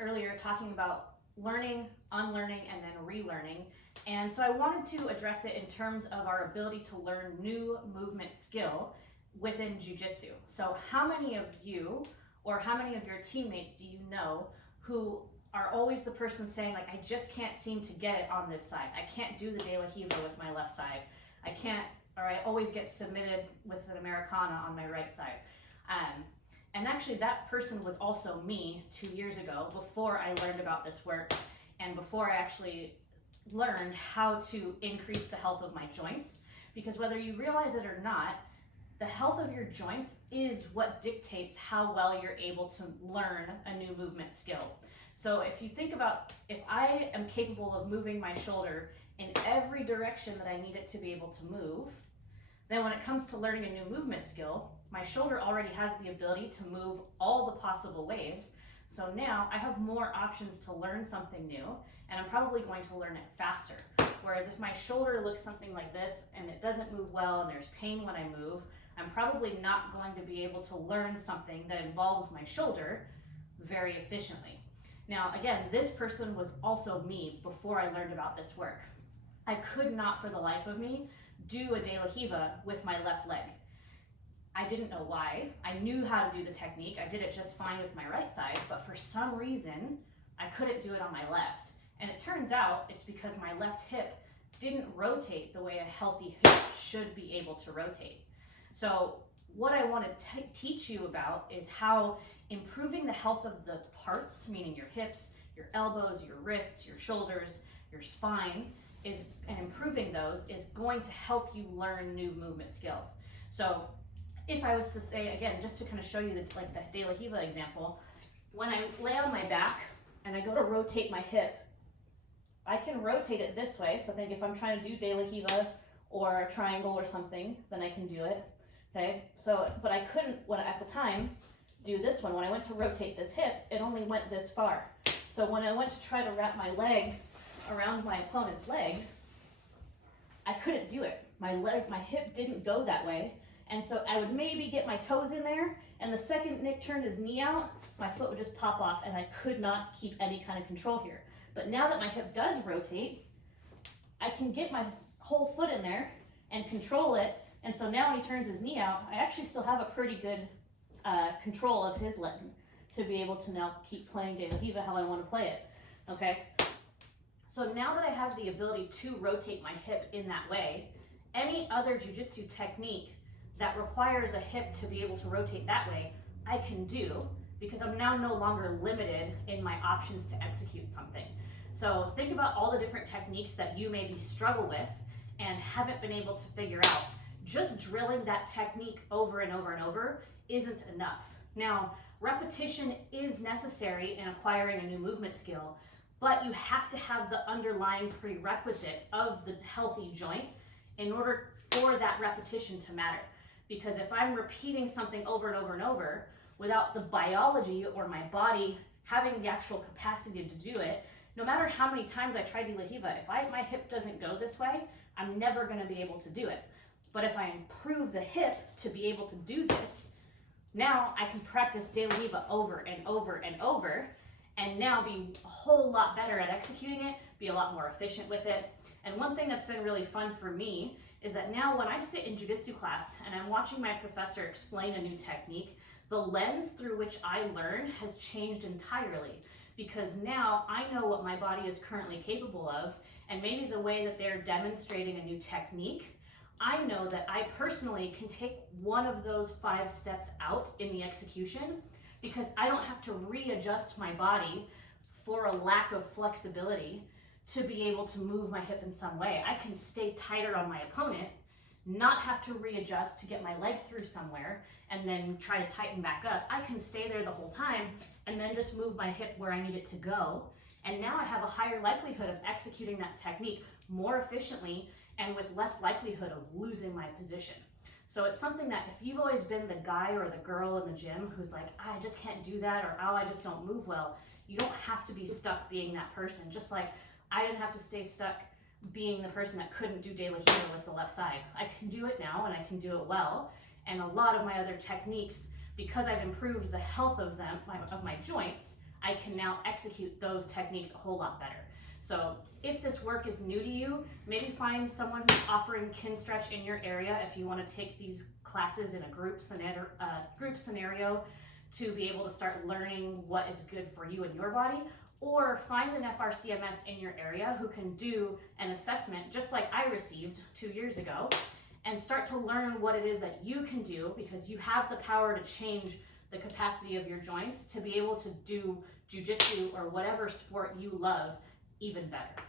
earlier talking about learning, unlearning, and then relearning. And so I wanted to address it in terms of our ability to learn new movement skill within jiu-jitsu. So how many of you or how many of your teammates do you know who are always the person saying, like, I just can't seem to get it on this side. I can't do the De La Riva with my left side. I can't, or I always get submitted with an Americana on my right side. And actually that person was also me 2 years ago, before I learned about this work and before I actually learned how to increase the health of my joints. Because whether you realize it or not, the health of your joints is what dictates how well you're able to learn a new movement skill. So if you think about, if I am capable of moving my shoulder in every direction that I need it to be able to move, then when it comes to learning a new movement skill, my shoulder already has the ability to move all the possible ways. So now I have more options to learn something new, and I'm probably going to learn it faster. Whereas if my shoulder looks something like this and it doesn't move well and there's pain when I move, I'm probably not going to be able to learn something that involves my shoulder very efficiently. Now, again, this person was also me before I learned about this work. I could not for the life of me do a De La Riva with my left leg. I didn't know why. I knew how to do the technique. I did it just fine with my right side, but for some reason, I couldn't do it on my left. And it turns out it's because my left hip didn't rotate the way a healthy hip should be able to rotate. So what I want to teach you about is how improving the health of the parts, meaning your hips, your elbows, your wrists, your shoulders, your spine, and improving those is going to help you learn new movement skills. So if I was to say, again, just to kind of show you the De La Riva example, when I lay on my back and I go to rotate my hip, I can rotate it this way. So think if I'm trying to do De La Riva or a triangle or something, then I can do it. Okay, so, but I couldn't, at the time, do this one. When I went to rotate this hip, it only went this far. So when I went to try to wrap my leg around my opponent's leg, I couldn't do it. My hip didn't go that way. And so I would maybe get my toes in there, and the second Nick turned his knee out, my foot would just pop off, and I could not keep any kind of control here. But now that my hip does rotate, I can get my whole foot in there and control it. And so now when he turns his knee out, I actually still have a pretty good control of his leg to be able to now keep playing De La Riva how I want to play it, okay? So now that I have the ability to rotate my hip in that way, any other jiu-jitsu technique that requires a hip to be able to rotate that way, I can do, because I'm now no longer limited in my options to execute something. So think about all the different techniques that you maybe struggle with and haven't been able to figure out. Just drilling that technique over and over and over isn't enough. Now, repetition is necessary in acquiring a new movement skill, but you have to have the underlying prerequisite of the healthy joint in order for that repetition to matter. Because if I'm repeating something over and over and over without the biology or my body having the actual capacity to do it, no matter how many times I try De La Riva, if my hip doesn't go this way, I'm never going to be able to do it. But if I improve the hip to be able to do this, now I can practice De La Riva over and over and over, and now be a whole lot better at executing it, be a lot more efficient with it. And one thing that's been really fun for me is that now when I sit in jiu-jitsu class and I'm watching my professor explain a new technique, the lens through which I learn has changed entirely, because now I know what my body is currently capable of, and maybe the way that they're demonstrating a new technique, I know that I personally can take one of those 5 steps out in the execution, because I don't have to readjust my body for a lack of flexibility to be able to move my hip in some way. I can stay tighter on my opponent, not have to readjust to get my leg through somewhere, and then try to tighten back up. I can stay there the whole time and then just move my hip where I need it to go. And now I have a higher likelihood of executing that technique more efficiently and with less likelihood of losing my position. So it's something that if you've always been the guy or the girl in the gym who's like, I just can't do that, or oh, I just don't move well, you don't have to be stuck being that person. Just like I didn't have to stay stuck being the person that couldn't do De La Riva with the left side. I can do it now, and I can do it well. And a lot of my other techniques, because I've improved the health of them, of my joints, I can now execute those techniques a whole lot better. So if this work is new to you, maybe find someone who's offering Kinstretch in your area if you want to take these classes in a group scenario to be able to start learning what is good for you and your body, or find an FRCMS in your area who can do an assessment just like I received 2 years ago, and start to learn what it is that you can do, because you have the power to change the capacity of your joints to be able to do jujitsu or whatever sport you love even better.